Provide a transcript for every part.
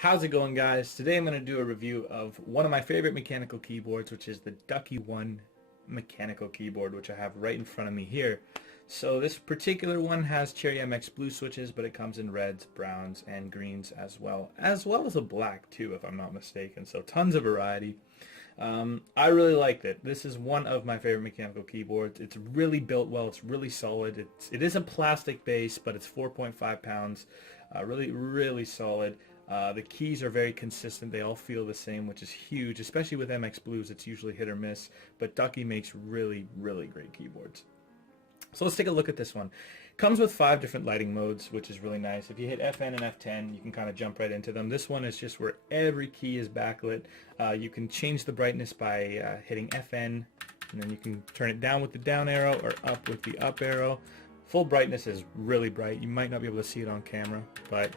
How's it going, guys? Today I'm going to do a review of one of my favorite mechanical keyboards, which is the Ducky One mechanical keyboard, which I have right in front of me here. So this particular one has Cherry MX blue switches, but it comes in reds, browns, and greens as well as a black too, if I'm not mistaken. So tons of variety. I really liked it. This is one of my favorite mechanical keyboards. It's really built well. It's really solid. It is a plastic base, but it's 4.5 pounds. Really solid. The keys are very consistent. They all feel the same, which is huge, especially with MX Blues. It's usually hit or miss, but Ducky makes really great keyboards. So let's take a look at this one. Comes with 5 different lighting modes, which is really nice. If you hit FN and F10, you can kind of jump right into them. This one is just where every key is backlit. You can change the brightness by hitting FN, and then you can turn it down with the down arrow or up with the up arrow. Full brightness is really bright. You might not be able to see it on camera, but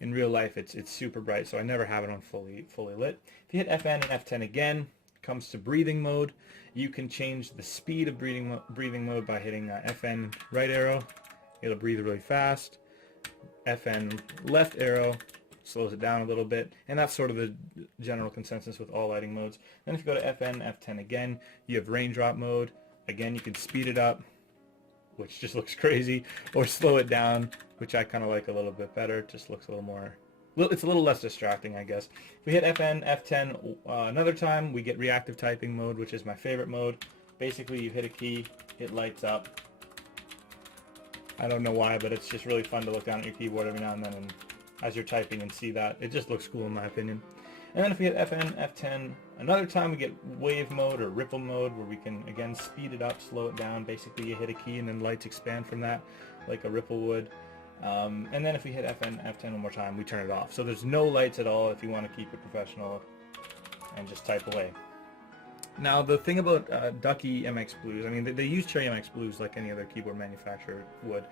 in real life it's super bright, so I never have it on fully lit. If you hit FN and F10 again, comes to breathing mode. You can change the speed of breathing mode by hitting FN right arrow. It'll breathe really fast. FN left arrow slows it down a little bit, and that's sort of the general consensus with all lighting modes. Then if you go to FN, F10 again, you have raindrop mode. Again, you can speed it up, which just looks crazy, or slow it down, which I kind of like a little bit better. It just looks a little more, it's a little less distracting, I guess. If we hit FN, F10 another time, we get reactive typing mode, which is my favorite mode. Basically, you hit a key, it lights up. I don't know why, but it's just really fun to look down at your keyboard every now and then and as you're typing and see that. It just looks cool in my opinion. And then if we hit FN, F10 another time, we get wave mode or ripple mode, where we can again speed it up, slow it down. Basically, you hit a key and then lights expand from that like a ripple would. And then if we hit FN, F10 one more time, we turn it off. So there's no lights at all if you want to keep it professional and just type away. Now the thing about Ducky MX Blues, I mean they use Cherry MX Blues like any other keyboard manufacturer would.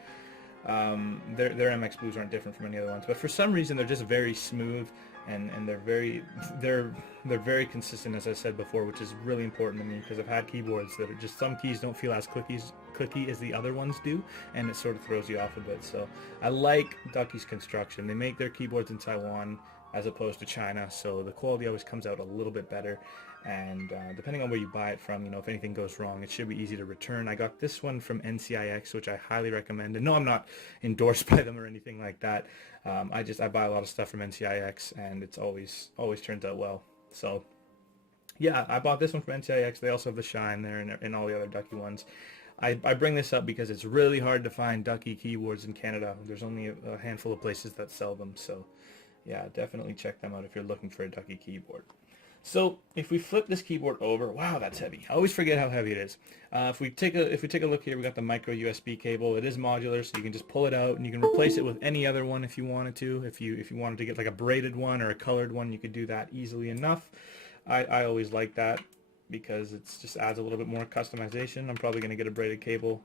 Their MX Blues aren't different from any other ones, but for some reason they're just very smooth and they're very consistent, as I said before, which is really important to me because I've had keyboards that are just, some keys don't feel as clicky as the other ones do, and it sort of throws you off a bit. So I like Ducky's construction. They make their keyboards in Taiwan as opposed to China, so the quality always comes out a little bit better. And depending on where you buy it from, you know, if anything goes wrong, it should be easy to return. I got this one from NCIX, which I highly recommend. And no, I'm not endorsed by them or anything like that. I buy a lot of stuff from NCIX, and it's always turns out well. So yeah, I bought this one from NCIX. They also have the Shine there and all the other Ducky ones. I bring this up because it's really hard to find Ducky keyboards in Canada. There's only a handful of places that sell them. So yeah, definitely check them out if you're looking for a Ducky keyboard. So if we flip this keyboard over, wow, that's heavy. I always forget how heavy it is. If we take a look here, we got the micro USB cable. It is modular, so you can just pull it out and you can replace it with any other one if you wanted to. If you wanted to get like a braided one or a colored one, you could do that easily enough. I always like that because it just adds a little bit more customization. I'm probably going to get a braided cable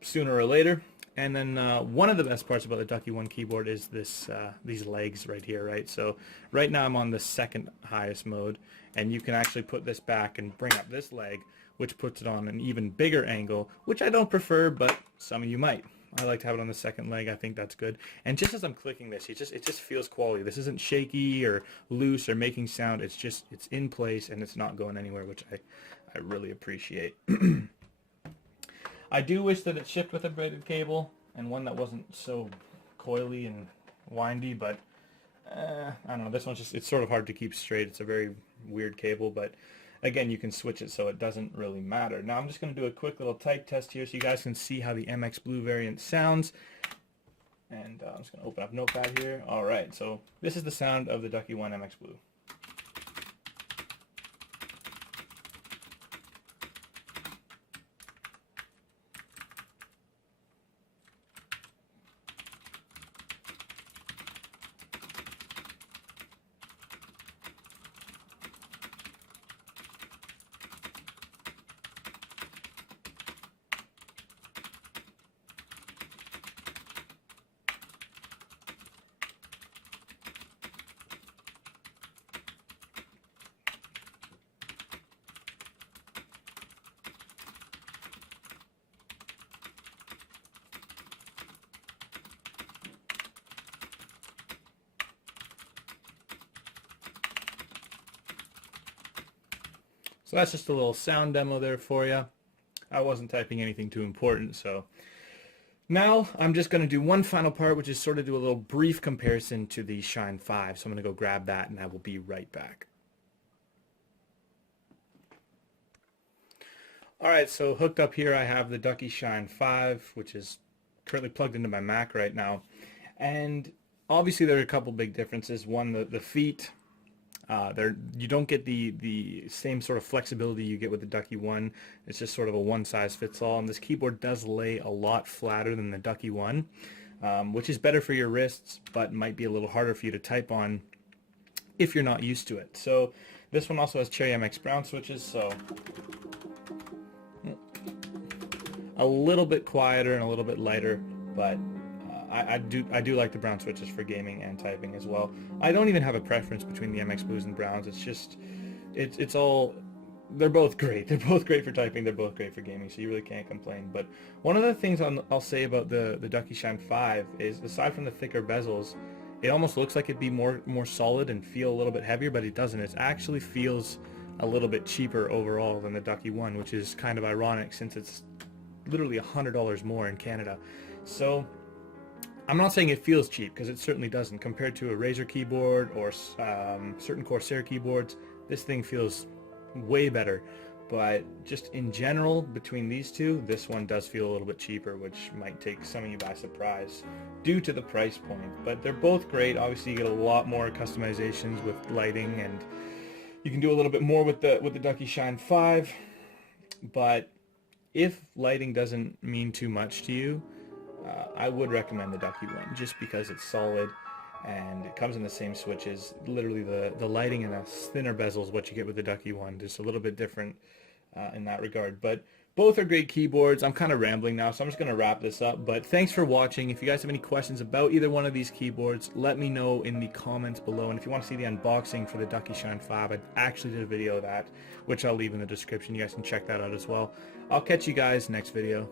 sooner or later. And then one of the best parts about the Ducky One keyboard is these legs right here, right? So right now I'm on the second highest mode, and you can actually put this back and bring up this leg, which puts it on an even bigger angle, which I don't prefer, but some of you might. I like to have it on the second leg. I think that's good. And just as I'm clicking this, it just feels quality. This isn't shaky or loose or making sound. It's in place and it's not going anywhere, which I really appreciate. I do wish that it shipped with a braided cable and one that wasn't so coily and windy, but I don't know. This one's it's sort of hard to keep straight. It's a very weird cable, but again, you can switch it so it doesn't really matter. Now I'm just going to do a quick little type test here so you guys can see how the MX Blue variant sounds. And I'm just going to open up Notepad here. All right, so this is the sound of the Ducky One MX Blue. So that's just a little sound demo there for you. I wasn't typing anything too important, so now I'm just going to do one final part, which is sort of do a little brief comparison to the Shine 5. So I'm going to go grab that and I will be right back. Alright, so hooked up here I have the Ducky Shine 5, which is currently plugged into my Mac right now. And obviously there are a couple big differences. One, the feet. You don't get the same sort of flexibility you get with the Ducky One. It's just sort of a one-size-fits-all, and this keyboard does lay a lot flatter than the Ducky One, which is better for your wrists, but might be a little harder for you to type on if you're not used to it. So this one also has Cherry MX brown switches, so a little bit quieter and a little bit lighter, but I do like the brown switches for gaming and typing as well. I don't even have a preference between the MX Blues and Browns. It's just, it's all, they're both great. They're both great for typing. They're both great for gaming, so you really can't complain. But one of the things I'll say about the Ducky Shine 5 is, aside from the thicker bezels, it almost looks like it'd be more solid and feel a little bit heavier, but it doesn't. It actually feels a little bit cheaper overall than the Ducky One, which is kind of ironic since it's literally $100 more in Canada. So I'm not saying it feels cheap, because it certainly doesn't. Compared to a Razer keyboard or certain Corsair keyboards, this thing feels way better. But just in general, between these two, this one does feel a little bit cheaper, which might take some of you by surprise due to the price point. But they're both great. Obviously you get a lot more customizations with lighting, and you can do a little bit more with the Ducky Shine 5. But if lighting doesn't mean too much to you, I would recommend the Ducky One, just because it's solid and it comes in the same switches. Literally the lighting and the thinner bezel is what you get with the Ducky One. Just a little bit different in that regard. But both are great keyboards. I'm kind of rambling now, so I'm just going to wrap this up. But thanks for watching. If you guys have any questions about either one of these keyboards, let me know in the comments below. And if you want to see the unboxing for the Ducky Shine 5, I actually did a video of that, which I'll leave in the description. You guys can check that out as well. I'll catch you guys next video.